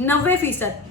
90%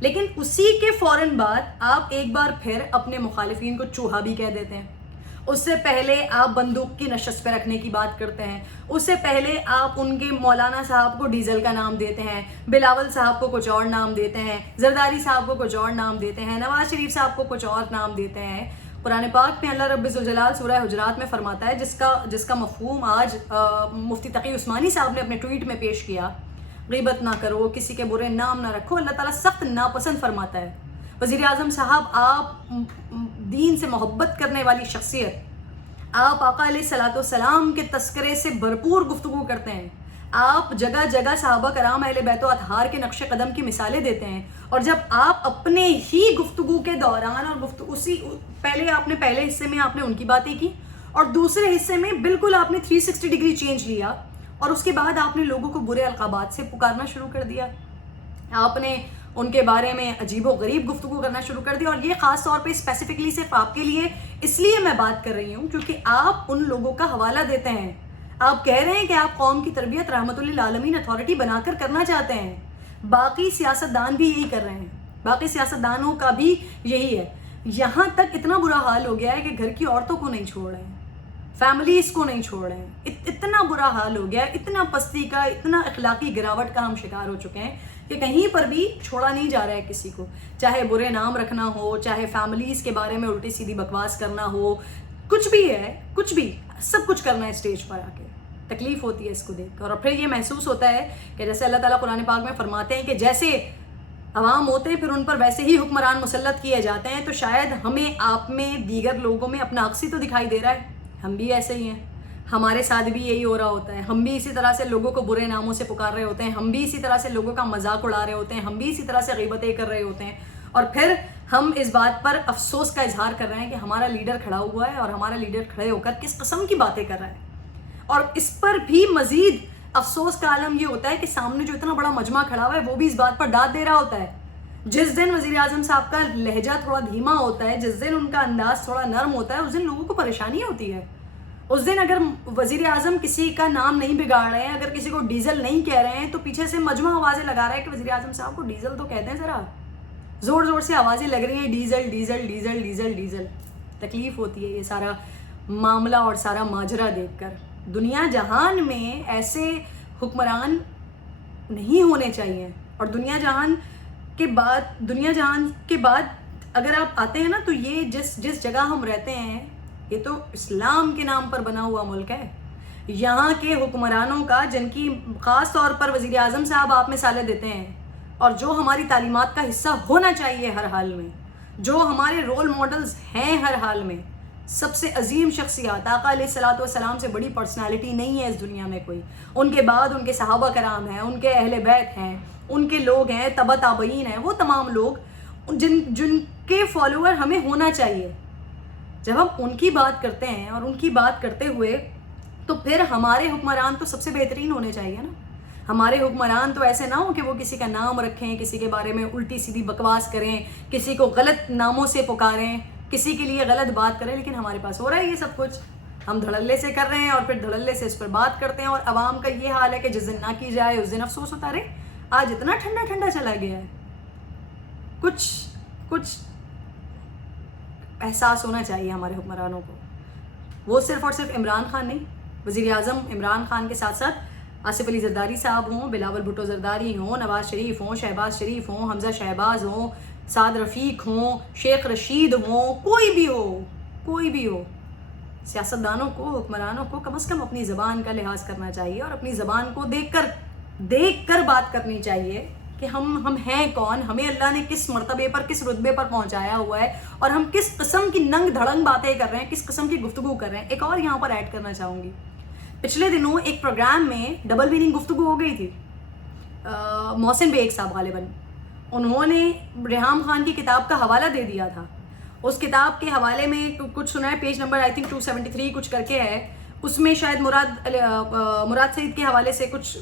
لیکن اسی کے فوراً بعد آپ ایک بار پھر اپنے مخالفین کو چوہا بھی کہہ دیتے ہیں. اس سے پہلے آپ بندوق کی نشست پہ رکھنے کی بات کرتے ہیں. اس سے پہلے آپ ان کے مولانا صاحب کو ڈیزل کا نام دیتے ہیں, بلاول صاحب کو کچھ اور نام دیتے ہیں, زرداری صاحب کو کچھ اور نام دیتے ہیں, نواز شریف صاحب کو کچھ اور نام دیتے ہیں. قرآن پاک میں اللہ رب ذوالجلال سورہ حجرات میں فرماتا ہے, جس کا مفہوم آج مفتی تقی عثمانی صاحب نے اپنے ٹویٹ میں پیش کیا, غیبت نہ کرو, کسی کے برے نام نہ رکھو. اللہ تعالیٰ سخت ناپسند فرماتا ہے. وزیر اعظم صاحب, آپ دین سے محبت کرنے والی شخصیت, آپ آقا علیہ الصلوۃ والسلام کے تذکرے سے بھرپور گفتگو کرتے ہیں. آپ جگہ جگہ صحابہ کرام اہل بیت و اطہار کے نقش قدم کی مثالیں دیتے ہیں. اور جب آپ اپنے ہی گفتگو کے دوران اور پہلے حصے میں آپ نے ان کی باتیں کی, اور دوسرے حصے میں بالکل آپ نے 360 ڈگری چینج لیا, اور اس کے بعد آپ نے لوگوں کو برے القابات سے پکارنا شروع کر دیا. آپ نے ان کے بارے میں عجیب و غریب گفتگو کرنا شروع کر دیا. اور یہ خاص طور پہ اسپیسیفکلی صرف آپ کے لیے اس لیے میں بات کر رہی ہوں کیونکہ آپ ان لوگوں کا حوالہ دیتے ہیں. آپ کہہ رہے ہیں کہ آپ قوم کی تربیت رحمت للعالمین اتھارٹی بنا کر کرنا چاہتے ہیں. باقی سیاستدان بھی یہی کر رہے ہیں, باقی سیاستدانوں کا بھی یہی ہے. یہاں تک اتنا برا حال ہو گیا ہے کہ گھر کی عورتوں کو نہیں چھوڑ رہے ہیں, فیملیز کو نہیں چھوڑ رہے ہیں. اتنا برا حال ہو گیا ہے, اتنا پستی کا, اتنا اخلاقی گراوٹ کا ہم شکار ہو چکے ہیں کہ کہیں پر بھی چھوڑا نہیں جا رہا ہے کسی کو. چاہے برے نام رکھنا ہو, چاہے فیملیز کے بارے میں الٹی سیدھی بکواس کرنا ہو, کچھ بھی ہے, کچھ بھی, سب کچھ کرنا ہے اسٹیج پر آ کے. تکلیف ہوتی ہے اس کو دیکھ کر. اور پھر یہ محسوس ہوتا ہے کہ جیسے اللہ تعالیٰ قرآن پاک میں فرماتے ہیں کہ جیسے عوام ہوتے ہیں پھر ان پر ویسے ہی حکمران مسلط کیے جاتے ہیں. تو شاید ہمیں, آپ میں, دیگر لوگوں میں اپنا عکس ہی تو دکھائی دے رہا ہے. ہم بھی ایسے ہی ہیں, ہمارے ساتھ بھی یہی ہو رہا ہوتا ہے. ہم بھی اسی طرح سے لوگوں کو برے ناموں سے پکار رہے ہوتے ہیں, ہم بھی اسی طرح سے لوگوں کا مذاق اڑا رہے ہوتے ہیں, ہم بھی اسی طرح سے غیبتیں کر رہے ہوتے ہیں. اور پھر ہم اس بات پر افسوس کا اظہار کر رہے ہیں کہ ہمارا لیڈر کھڑا ہوا ہے, اور ہمارا لیڈر کھڑے ہو کر کس قسم کی باتیں کر رہا ہے. اور اس پر بھی مزید افسوس کا عالم یہ ہوتا ہے کہ سامنے جو اتنا بڑا مجمع کھڑا ہوا ہے وہ بھی اس بات پر داد دے رہا ہوتا ہے. جس دن وزیر اعظم صاحب کا لہجہ تھوڑا دھیما ہوتا ہے, جس دن ان کا انداز تھوڑا نرم ہوتا ہے, اس دن لوگوں کو پریشانی ہوتی ہے. اس دن اگر وزیر اعظم کسی کا نام نہیں بگاڑ رہے ہیں, اگر کسی کو ڈیزل نہیں کہہ رہے ہیں, تو پیچھے سے مجمع آوازیں لگا رہا ہے کہ وزیر اعظم صاحب کو ڈیزل تو کہتے ہیں. ذرا زور زور سے آوازیں لگ رہی ہیں, diesel diesel diesel diesel diesel. تکلیف ہوتی ہے یہ سارا معاملہ اور سارا ماجرا دیکھ کر. دنیا جہان میں ایسے حکمران نہیں ہونے چاہیے. اور دنیا جہان کے بعد اگر آپ آتے ہیں نا, تو یہ جس جگہ ہم رہتے ہیں, یہ تو اسلام کے نام پر بنا ہوا ملک ہے. یہاں کے حکمرانوں کا, جن کی خاص طور پر وزیر اعظم صاحب آپ مثالیں دیتے ہیں, اور جو ہماری تعلیمات کا حصہ ہونا چاہیے ہر حال میں, جو ہمارے رول ماڈلز ہیں ہر حال میں, سب سے عظیم شخصیات, آقا علیہ الصلوۃ والسلام سے بڑی پرسنالٹی نہیں ہے اس دنیا میں کوئی. ان کے بعد ان کے صحابہ کرام ہیں, ان کے اہل بیت ہیں, ان کے لوگ ہیں, تبع تابعین ہیں, وہ تمام لوگ جن کے فالوور ہمیں ہونا چاہیے. جب ہم ان کی بات کرتے ہیں, اور ان کی بات کرتے ہوئے, تو پھر ہمارے حکمران تو سب سے بہترین ہونے چاہیے نا. ہمارے حکمران تو ایسے نہ ہوں کہ وہ کسی کا نام رکھیں, کسی کے بارے میں الٹی سیدھی بکواس کریں, کسی کو غلط ناموں سے پکاریں, کسی کے لیے غلط بات کریں. لیکن ہمارے پاس ہو رہا ہے یہ سب کچھ, ہم دھڑلے سے کر رہے ہیں, اور پھر دھڑلے سے اس پر بات کرتے ہیں. اور عوام کا یہ حال ہے کہ جس دن نہ کی جائے اس دن افسوس ہوتا رہے. آج اتنا ٹھنڈا ٹھنڈا چلا گیا ہے, کچھ احساس ہونا چاہیے ہمارے حکمرانوں کو. وہ صرف اور صرف عمران خان نہیں, وزیر اعظم عمران خان کے ساتھ ساتھ آصف علی زرداری صاحب ہوں, بلاول بھٹو زرداری ہوں, نواز شریف ہوں, شہباز شریف ہوں, حمزہ شہباز ہوں, سعد رفیق ہوں, شیخ رشید ہوں, کوئی بھی ہو, سیاستدانوں کو, حکمرانوں کو کم از کم اپنی زبان کا لحاظ کرنا چاہیے, اور اپنی زبان کو دیکھ کر بات کرنی چاہیے کہ ہم ہیں کون, ہمیں اللہ نے کس مرتبے پر, کس رتبے پر پہنچایا ہوا ہے, اور ہم کس قسم کی ننگ دھڑنگ باتیں کر رہے ہیں, کس قسم کی گفتگو کر رہے ہیں. ایک اور یہاں پر ایڈ کرنا چاہوں گی, پچھلے دنوں ایک پروگرام میں ڈبل میننگ گفتگو ہو گئی تھی. محسن بیگ صاحب غالباً, انہوں نے ریحام خان کی کتاب کا حوالہ دے دیا تھا. اس کتاب کے حوالے میں کچھ سنا ہے, پیج نمبر آئی تھنک 273 کچھ کر کے ہے, اس میں شاید مراد سعید کے حوالے سے کچھ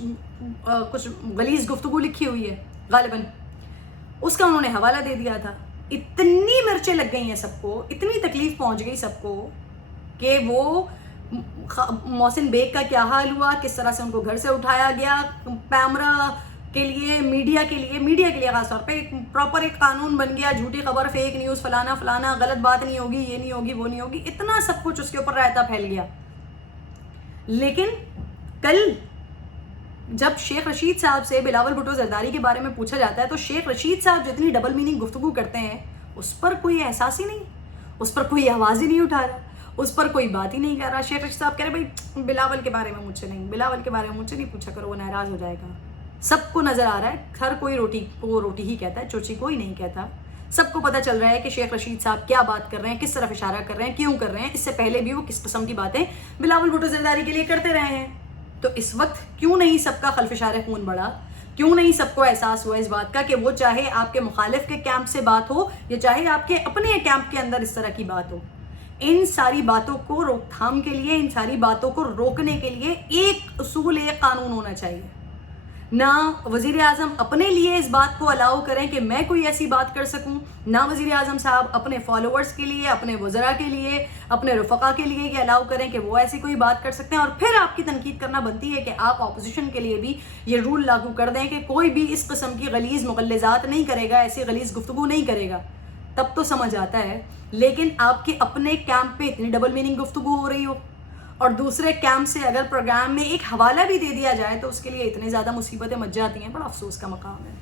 غلیظ گفتگو لکھی ہوئی ہے غالباً. اس کا انہوں نے حوالہ دے دیا تھا. اتنی مرچیں لگ گئی ہیں سب کو, اتنی تکلیف پہنچ گئی سب کو کہ وہ محسن بیگ کا کیا حال ہوا, کس طرح سے ان کو گھر سے اٹھایا گیا, پیمرا کے لیے میڈیا کے لیے خاص طور پہ ایک پراپر ایک قانون بن گیا، جھوٹی خبر، فیک نیوز، فلانا غلط بات نہیں ہوگی، یہ نہیں ہوگی، وہ نہیں ہوگی، اتنا سب کچھ اس کے اوپر رائتا پھیل گیا. لیکن کل جب شیخ رشید صاحب سے بلاول بھٹو زرداری کے بارے میں پوچھا جاتا ہے تو شیخ رشید صاحب جتنی ڈبل میننگ گفتگو کرتے ہیں اس پر کوئی احساس ہی نہیں، اس پر کوئی آواز ہی نہیں اٹھا رہا، اس پر کوئی بات ہی نہیں کر رہا. شیخ رشید صاحب کہہ رہے بھائی بلاول کے بارے میں مجھ سے نہیں پوچھا کرو، وہ ناراض ہو جائے گا. سب کو نظر آ رہا ہے، ہر کوئی روٹی کو روٹی ہی کہتا ہے، چوچی کوئی نہیں کہتا. سب کو پتہ چل رہا ہے کہ شیخ رشید صاحب کیا بات کر رہے ہیں، کس طرف اشارہ کر رہے ہیں، کیوں کر رہے ہیں. اس سے پہلے بھی وہ کس قسم کی باتیں بلاول بھٹو زرداری کے لیے کرتے رہے ہیں. تو اس وقت کیوں نہیں سب کا خلفشار خون بڑھا، کیوں نہیں سب کو احساس ہوا اس بات کا کہ وہ چاہے آپ کے مخالف کے کیمپ سے بات ہو یا چاہے آپ کے اپنے کیمپ کے اندر اس طرح کی بات ہو، ان ساری باتوں کو روک تھام کے لیے، ان ساری باتوں کو روکنے کے لیے ایک اصول، ایک قانون ہونا چاہیے. نہ وزیر اعظم اپنے لیے اس بات کو الاؤ کریں کہ میں کوئی ایسی بات کر سکوں، نہ وزیر اعظم صاحب اپنے فالوورز کے لیے، اپنے وزراء کے لیے، اپنے رفقا کے لیے یہ الاؤ کریں کہ وہ ایسی کوئی بات کر سکتے ہیں. اور پھر آپ کی تنقید کرنا بنتی ہے کہ آپ اپوزیشن کے لیے بھی یہ رول لاگو کر دیں کہ کوئی بھی اس قسم کی غلیظ مغلظات نہیں کرے گا، ایسی غلیظ گفتگو نہیں کرے گا. تب تو سمجھ آتا ہے. لیکن آپ کے اپنے کیمپ پہ اتنی ڈبل میننگ گفتگو ہو رہی ہو اور دوسرے کیمپ سے اگر پروگرام میں ایک حوالہ بھی دے دیا جائے تو اس کے لیے اتنے زیادہ مصیبتیں مچ جاتی ہیں. بڑا افسوس کا مقام ہے.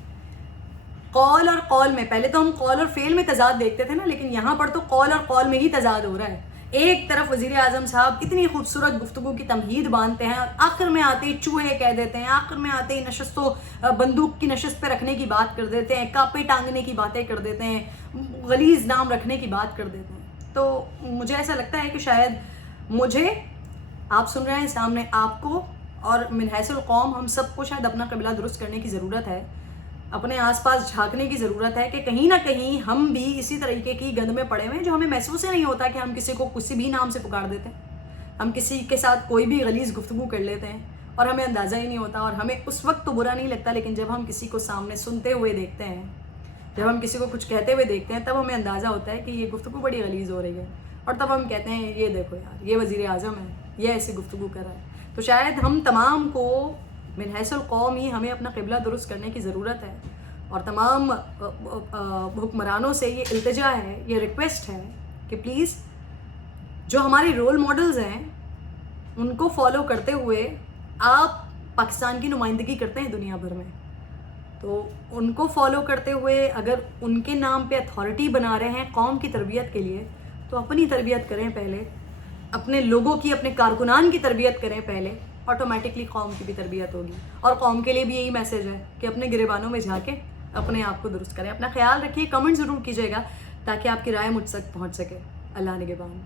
قول اور قول میں، پہلے تو ہم قول اور فعل میں تضاد دیکھتے تھے نا، لیکن یہاں پر تو قول اور قول میں ہی تضاد ہو رہا ہے. ایک طرف وزیر اعظم صاحب اتنی خوبصورت گفتگو کی تمہید باندھتے ہیں اور آخر میں آتے ہی چوہے کہہ دیتے ہیں، آخر میں آتے ہی نشست و بندوق کی نشست پہ رکھنے کی بات کر دیتے ہیں، کاپے ٹانگنے کی باتیں کر دیتے ہیں، غلیظ نام رکھنے کی بات کر دیتے ہیں. تو مجھے ایسا لگتا ہے کہ شاید مجھے، آپ سن رہے ہیں سامنے آپ کو اور من حیث القوم ہم سب کو شاید اپنا قبلہ درست کرنے کی ضرورت ہے، اپنے آس پاس جھانکنے کی ضرورت ہے کہ کہیں نہ کہیں ہم بھی اسی طریقے کی گند میں پڑے ہوئے ہیں جو ہمیں محسوس ہی نہیں ہوتا کہ ہم کسی کو کسی بھی نام سے پکار دیتے ہیں، ہم کسی کے ساتھ کوئی بھی غلیظ گفتگو کر لیتے ہیں اور ہمیں اندازہ ہی نہیں ہوتا. اور ہمیں اس وقت تو برا نہیں لگتا، لیکن جب ہم کسی کو سامنے سنتے ہوئے دیکھتے ہیں، جب ہم کسی کو کچھ کہتے ہوئے دیکھتے ہیں، تب ہمیں اندازہ ہوتا ہے کہ یہ گفتگو بڑی غلیظ ہو رہی ہے. اور تب ہم کہتے ہیں یہ دیکھو یار، یہ وزیر اعظم ہے، یہ ایسی گفتگو کر رہا ہے. تو شاید ہم تمام کو من حیث القوم ہی ہمیں اپنا قبلہ درست کرنے کی ضرورت ہے. اور تمام حکمرانوں سے یہ التجا ہے، یہ ریکویسٹ ہے کہ پلیز جو ہمارے رول ماڈلز ہیں ان کو فالو کرتے ہوئے آپ پاکستان کی نمائندگی کرتے ہیں دنیا بھر میں، تو ان کو فالو کرتے ہوئے اگر ان کے نام پہ اتھارٹی بنا رہے ہیں قوم کی تربیت کے لیے، تو اپنی تربیت کریں پہلے، اپنے لوگوں کی، اپنے کارکنان کی تربیت کریں پہلے، آٹومیٹکلی قوم کی بھی تربیت ہوگی. اور قوم کے لیے بھی یہی میسیج ہے کہ اپنے گریبانوں میں جھانکیں، اپنے آپ کو درست کریں. اپنا خیال رکھیے، کمنٹ ضرور کیجیے گا تاکہ آپ کی رائے مجھ تک پہنچ سکے. اللہ نگہبان.